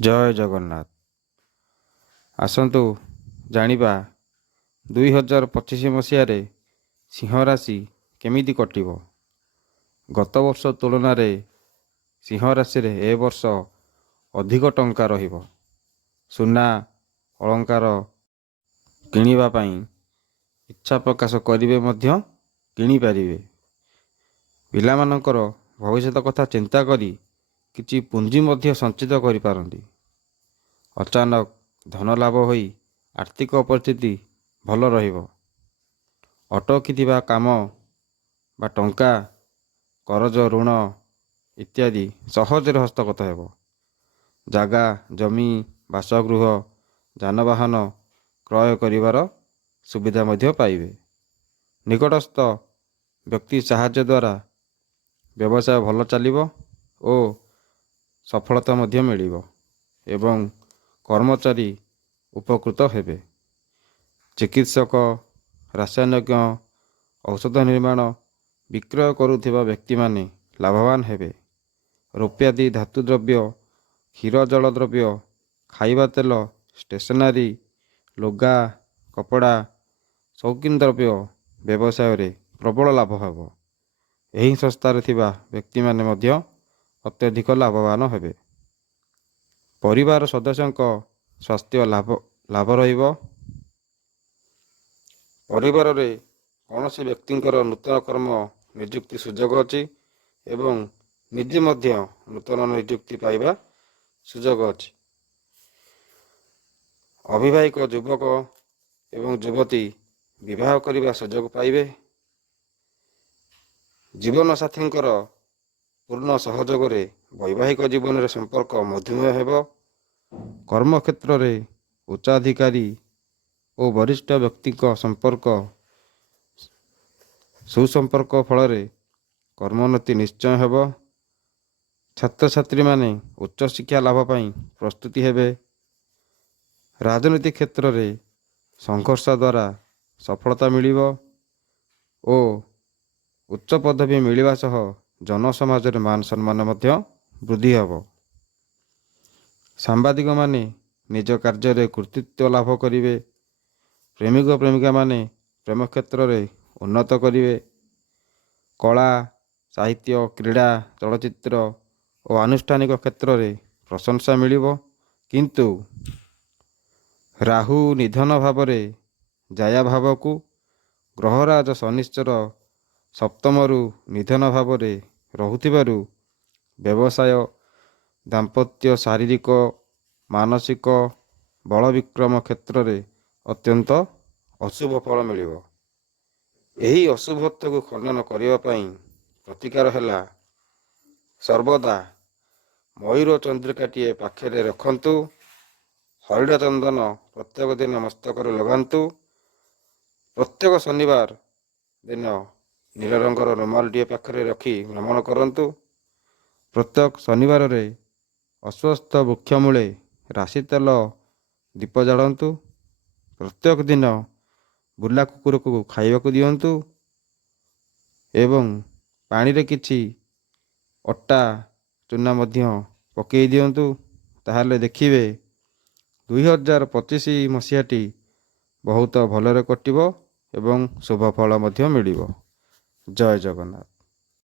ଜୟ ଜଗନ୍ନାଥ। ଆସନ୍ତୁ ଜାଣିବା 2025 ମସିହାରେ ସିଂହ ରାଶି କେମିତି କଟିବ। ଗତ ବର୍ଷ ତୁଳନାରେ ସିଂହ ରାଶିରେ ଏ ବର୍ଷ ଅଧିକ ଟଙ୍କା ରହିବ। ସୁନା ଅଳଙ୍କାର କିଣିବା ପାଇଁ ଇଚ୍ଛା ପ୍ରକାଶ କରିବେ ମଧ୍ୟ କିଣିପାରିବେ। ପିଲାମାନଙ୍କର ଭବିଷ୍ୟତ କଥା ଚିନ୍ତା କରି କିଛି ପୁଞ୍ଜି ମଧ୍ୟ ସଞ୍ଚିତ କରିପାରନ୍ତି। ଅଚାନକ ଧନ ଲାଭ ହୋଇ ଆର୍ଥିକ ପରିସ୍ଥିତି ଭଲ ରହିବ। ଅଟକିଥିବା କାମ ବା ଟଙ୍କା, କରଜ ଋଣ ଇତ୍ୟାଦି ସହଜରେ ହସ୍ତଗତ ହେବ। ଜାଗା ଜମି, ବାସଗୃହ, ଯାନବାହନ କ୍ରୟ କରିବାର ସୁବିଧା ମଧ୍ୟ ପାଇବେ। ନିକଟସ୍ଥ ବ୍ୟକ୍ତି ସାହାଯ୍ୟ ଦ୍ୱାରା ବ୍ୟବସାୟ ଭଲ ଚାଲିବ ଓ ସଫଳତା ମଧ୍ୟ ମିଳିବ ଏବଂ କର୍ମଚାରୀ ଉପକୃତ ହେବେ। ଚିକିତ୍ସକ, ରାସାୟନିକ ଔଷଧ ନିର୍ମାଣ ବିକ୍ରୟ କରୁଥିବା ବ୍ୟକ୍ତିମାନେ ଲାଭବାନ ହେବେ। ରୌପ୍ୟାଦି ଧାତୁ ଦ୍ରବ୍ୟ, କ୍ଷୀର ଜଳ ଦ୍ରବ୍ୟ, ଖାଇବା ତେଲ, ଷ୍ଟେସନାରୀ, ଲୁଗା, କପଡ଼ା, ସୌକିନ ଦ୍ରବ୍ୟ ବ୍ୟବସାୟରେ ପ୍ରବଳ ଲାଭ ହେବ। ଏହି ସଂସ୍ଥାରେ ଥିବା ବ୍ୟକ୍ତିମାନେ ମଧ୍ୟ ଅତ୍ୟଧିକ ଲାଭବାନ ହେବେ। ପରିବାର ସଦସ୍ୟଙ୍କ ସ୍ୱାସ୍ଥ୍ୟ ଲାଭ ରହିବ। ପରିବାରରେ କୌଣସି ବ୍ୟକ୍ତିଙ୍କର ନୂତନ କର୍ମ ନିଯୁକ୍ତି ସୁଯୋଗ ଅଛି ଏବଂ ନିଜେ ମଧ୍ୟ ନୂତନ ନିଯୁକ୍ତି ପାଇବା ସୁଯୋଗ ଅଛି। ଅବିବାହିକ ଯୁବକ ଏବଂ ଯୁବତୀ ବିବାହ କରିବା ସୁଯୋଗ ପାଇବେ। ଜୀବନସାଥୀଙ୍କର ପୂର୍ଣ୍ଣ ସହଯୋଗରେ ବୈବାହିକ ଜୀବନରେ ସମ୍ପର୍କ ମଧୁମୟ ହେବ। କର୍ମକ୍ଷେତ୍ରରେ ଉଚ୍ଚାଧିକାରୀ ଓ ବରିଷ୍ଠ ବ୍ୟକ୍ତିଙ୍କ ସୁସମ୍ପର୍କ ଫଳରେ କର୍ମୋନ୍ନତି ନିଶ୍ଚୟ ହେବ। ଛାତ୍ରଛାତ୍ରୀମାନେ ଉଚ୍ଚଶିକ୍ଷା ଲାଭ ପାଇଁ ପ୍ରସ୍ତୁତି ହେବେ। ରାଜନୀତି କ୍ଷେତ୍ରରେ ସଂଘର୍ଷ ଦ୍ୱାରା ସଫଳତା ମିଳିବ ଓ ଉଚ୍ଚ ପଦବୀ ମିଳିବା ସହ ଜନସମାଜରେ ମାନ ସମ୍ମାନ ମଧ୍ୟ ବୃଦ୍ଧି ହେବ। ସାମ୍ବାଦିକମାନେ ନିଜ କାର୍ଯ୍ୟରେ କୃତିତ୍ୱ ଲାଭ କରିବେ। ପ୍ରେମିକ ପ୍ରେମିକାମାନେ ପ୍ରେମ କ୍ଷେତ୍ରରେ ଉନ୍ନତ କରିବେ। କଳା, ସାହିତ୍ୟ, କ୍ରୀଡ଼ା, ଚଳଚ୍ଚିତ୍ର ଓ ଆନୁଷ୍ଠାନିକ କ୍ଷେତ୍ରରେ ପ୍ରଶଂସା ମିଳିବ। କିନ୍ତୁ ରାହୁ ନିଧନ ଭାବରେ ଜାୟା ଭାବକୁ, ଗ୍ରହରାଜ ଶନିଶ୍ଚର ସପ୍ତମରୁ ନିଧନ ଭାବରେ ରହୁଥିବାରୁ ବ୍ୟବସାୟ, ଦାମ୍ପତ୍ୟ, ଶାରୀରିକ, ମାନସିକ ବଳ ବିକ୍ରମ କ୍ଷେତ୍ରରେ ଅତ୍ୟନ୍ତ ଅଶୁଭ ଫଳ ମିଳିବ। ଏହି ଅଶୁଭତ୍ୱକୁ ଖଣ୍ଡନ କରିବା ପାଇଁ ପ୍ରତିକାର ହେଲା ସର୍ବଦା ମୟୂର ଚନ୍ଦ୍ରିକାଟିଏ ପାଖରେ ରଖନ୍ତୁ। ହରିଣ ଚନ୍ଦନ ପ୍ରତ୍ୟେକ ଦିନ ମସ୍ତକରେ ଲଗାନ୍ତୁ। ପ୍ରତ୍ୟେକ ଶନିବାର ଦିନ ନୀଳ ରଙ୍ଗର ରୁମାଲଟିଏ ପାଖରେ ରଖି ଭ୍ରମଣ କରନ୍ତୁ। ପ୍ରତ୍ୟେକ ଶନିବାରରେ ଅଶ୍ୱତ୍ଥ ବୃକ୍ଷ ମୂଳେ ରାଶି ତେଲ ଦୀପ ଜାଳନ୍ତୁ। ପ୍ରତ୍ୟେକ ଦିନ ବୁଲା କୁକୁରକୁ ଖାଇବାକୁ ଦିଅନ୍ତୁ ଏବଂ ପାଣିରେ କିଛି ଅଟା ଚୂନା ମଧ୍ୟ ପକାଇ ଦିଅନ୍ତୁ। ତାହେଲେ ଦେଖିବେ 2025 ମସିହାଟି ବହୁତ ଭଲରେ କଟିବ ଏବଂ ଶୁଭ ଫଳ ମଧ୍ୟ ମିଳିବ। ଜୟ ଜଗନ୍ନାଥ।